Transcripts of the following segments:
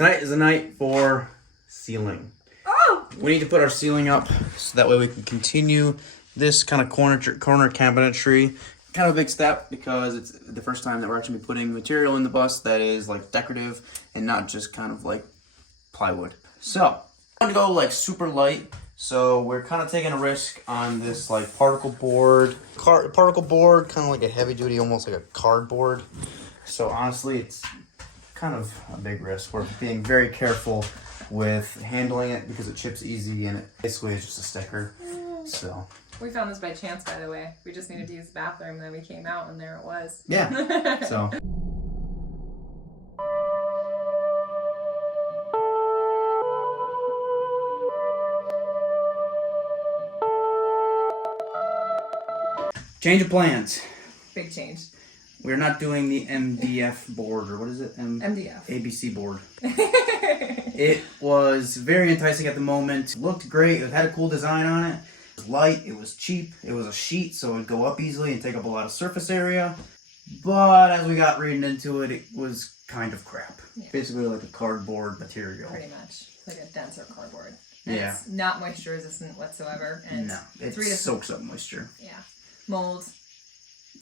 Tonight is the night for ceiling. Oh! We need to put our ceiling up so that way we can continue this kind of corner cabinetry. Kind of a big step because it's the first time that we're actually putting material in the bus that is like decorative and not just kind of like plywood. So I'm gonna go like super light. So we're kind of taking a risk on this like particle board, kind of like a heavy duty, almost like a cardboard. So honestly, it's kind of a big risk. We're being very careful with handling it because it chips easy and it basically is just a sticker. So we found this by chance, by the way. We just needed to use the bathroom, and then we came out and there it was. Yeah. So change of plans. Big change. We're not doing the MDF board, or what is it? MDF. ABC board. It was very enticing at the moment. It looked great. It had a cool design on it. It was light. It was cheap. It was a sheet, so it would go up easily and take up a lot of surface area. But as we got reading into it, it was kind of crap. Yeah. Basically like a cardboard material. Pretty much. Like a denser cardboard. And yeah. It's not moisture resistant whatsoever. And no, it soaks up moisture. Yeah. Mold.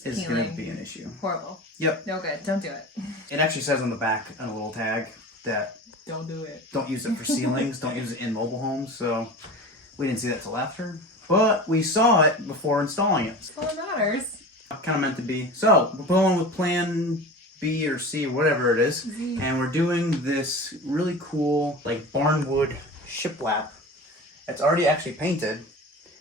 It's going to be an issue. Horrible. Yep. No good. Don't do it. It actually says on the back on a little tag that don't do it. Don't use it for ceilings. Don't use it in mobile homes. So we didn't see that till after. But we saw it before installing it. That's all that matters. Kind of meant to be. So we're going with plan B or C, whatever it is. And we're doing this really cool like barnwood shiplap. It's already actually painted.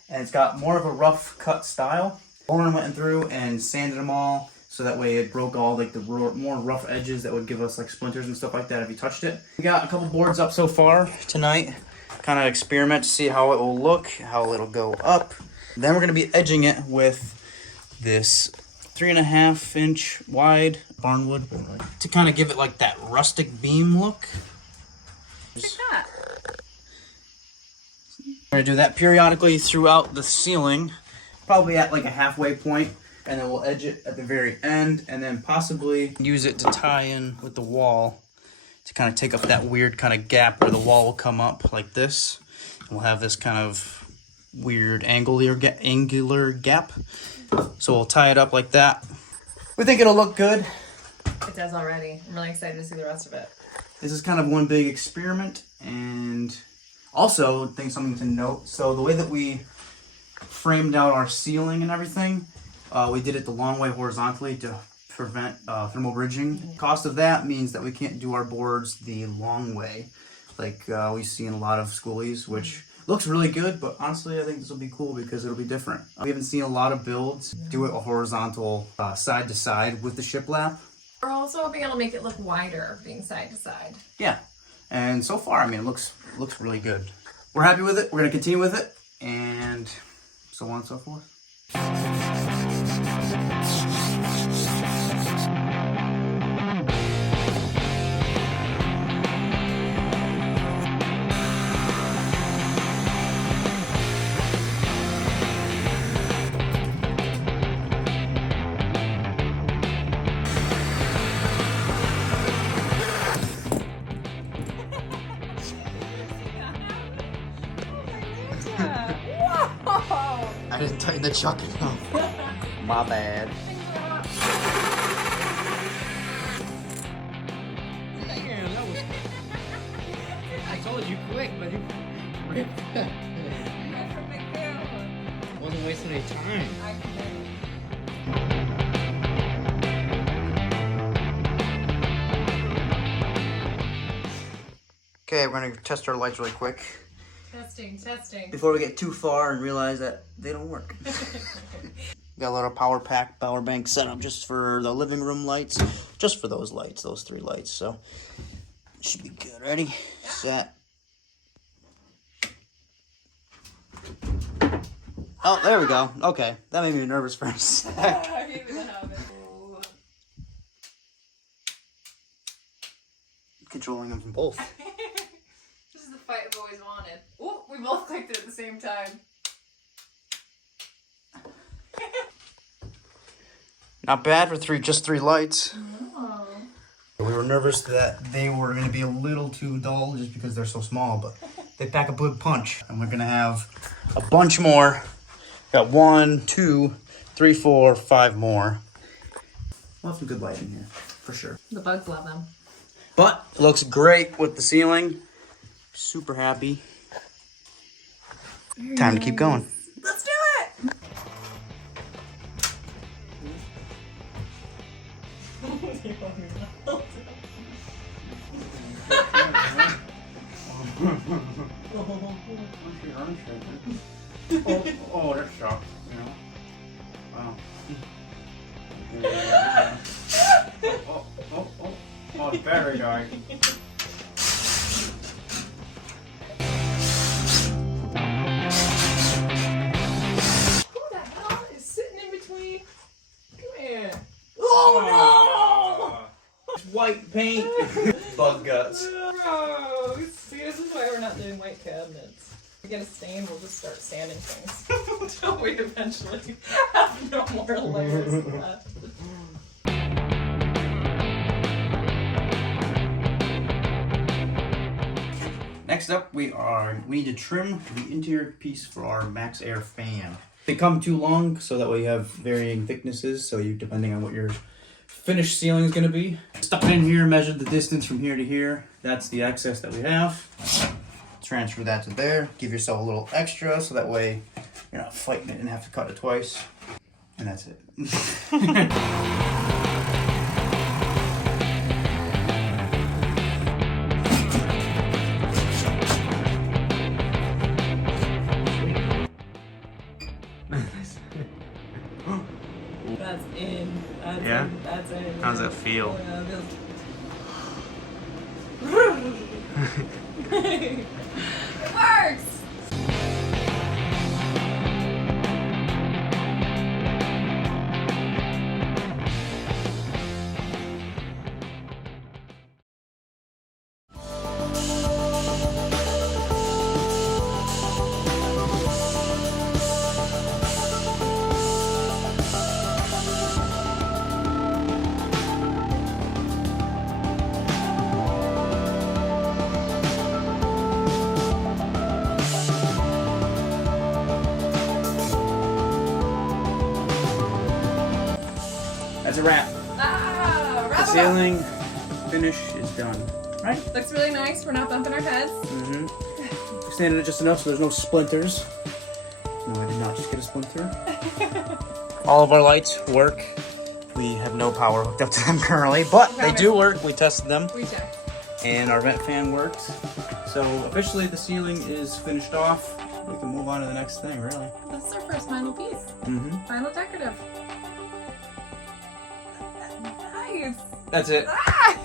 And it's got more of a rough cut style. Lauren went through and sanded them all so that way it broke all like the more rough edges that would give us like splinters and stuff like that if you touched it. We got a couple boards up so far tonight. Kind of experiment to see how it will look, how it'll go up. Then we're going to be edging it with this 3.5 inch wide barnwood to kind of give it like that rustic beam look. Look at that. We're going to do that periodically throughout the ceiling. Probably at like a halfway point, and then we'll edge it at the very end, and then possibly use it to tie in with the wall to kind of take up that weird kind of gap where the wall will come up like this. We'll have this kind of weird angular gap. So we'll tie it up like that. We think it'll look good. It does already. I'm really excited to see the rest of it. This is kind of one big experiment, and also I think something to note. So the way that we framed out our ceiling and everything, we did it the long way horizontally to prevent thermal bridging. Cost of that means that we can't do our boards the long way like we see in a lot of Skoolies, which looks really good, but honestly I think this will be cool because it'll be different. We haven't seen a lot of builds do it a horizontal side to side with the shiplap. We're also hoping it'll make it look wider being side to side. Yeah, and so far I mean it looks really good. We're happy with it. We're going to continue with it, and so on and so forth. I didn't tighten the chuck enough. My bad. Damn, that was... I told you quick, but you ripped. Wasn't wasting any time. Okay, we're gonna test our lights really quick. Testing. Before we get too far and realize that they don't work. Got a little power bank set up just for the living room lights. Just for those lights, those 3 lights. So, should be good. Ready? Yeah. Set. Oh, there we go. Okay, that made me nervous for a sec. Controlling them from both. This is the fight I've always wanted. Oh, we both clicked it at the same time. Not bad for just three lights. Oh. We were nervous that they were going to be a little too dull just because they're so small, but they pack a good punch. And we're going to have a bunch more. Got 1, 2, 3, 4, 5 more. We'll have some good lighting here, for sure. The bugs love them. But it looks great with the ceiling. Super happy. Time to keep going. Let's do it! Oh, that sucks, you know? Wow. Oh, it's very dark. Who the hell is sitting in between? Come here. Oh no! It's white paint. Bug guts. Gross. See, this is why we're not doing white cabinets. If we get a stain, we'll just start sanding things. Until we eventually have no more layers left. Next up, we need to trim the interior piece for our Max Air fan. They come too long, so that way you have varying thicknesses, so depending on what your finished ceiling is going to be. Stuck it in here, measured the distance from here to here. That's the excess that we have. Transfer that to there. Give yourself a little extra, so that way you're not fighting it and have to cut it twice. And that's it. That's in. That's Yeah? in. That's in. How does that feel? It works! That's a wrap. Ah, The wrap it up. ceiling finish is done. Right? Looks really nice. We're not bumping our heads. Mm-hmm. Sanded it just enough so there's no splinters. No, I did not just get a splinter. All of our lights work. We have no power hooked up to them currently, but they do work. We tested them. We checked. And our vent fan works. So officially the ceiling is finished off. We can move on to the next thing, really. This is our first final piece. Mm-hmm. Final decorative. Nice. That's it. Ah!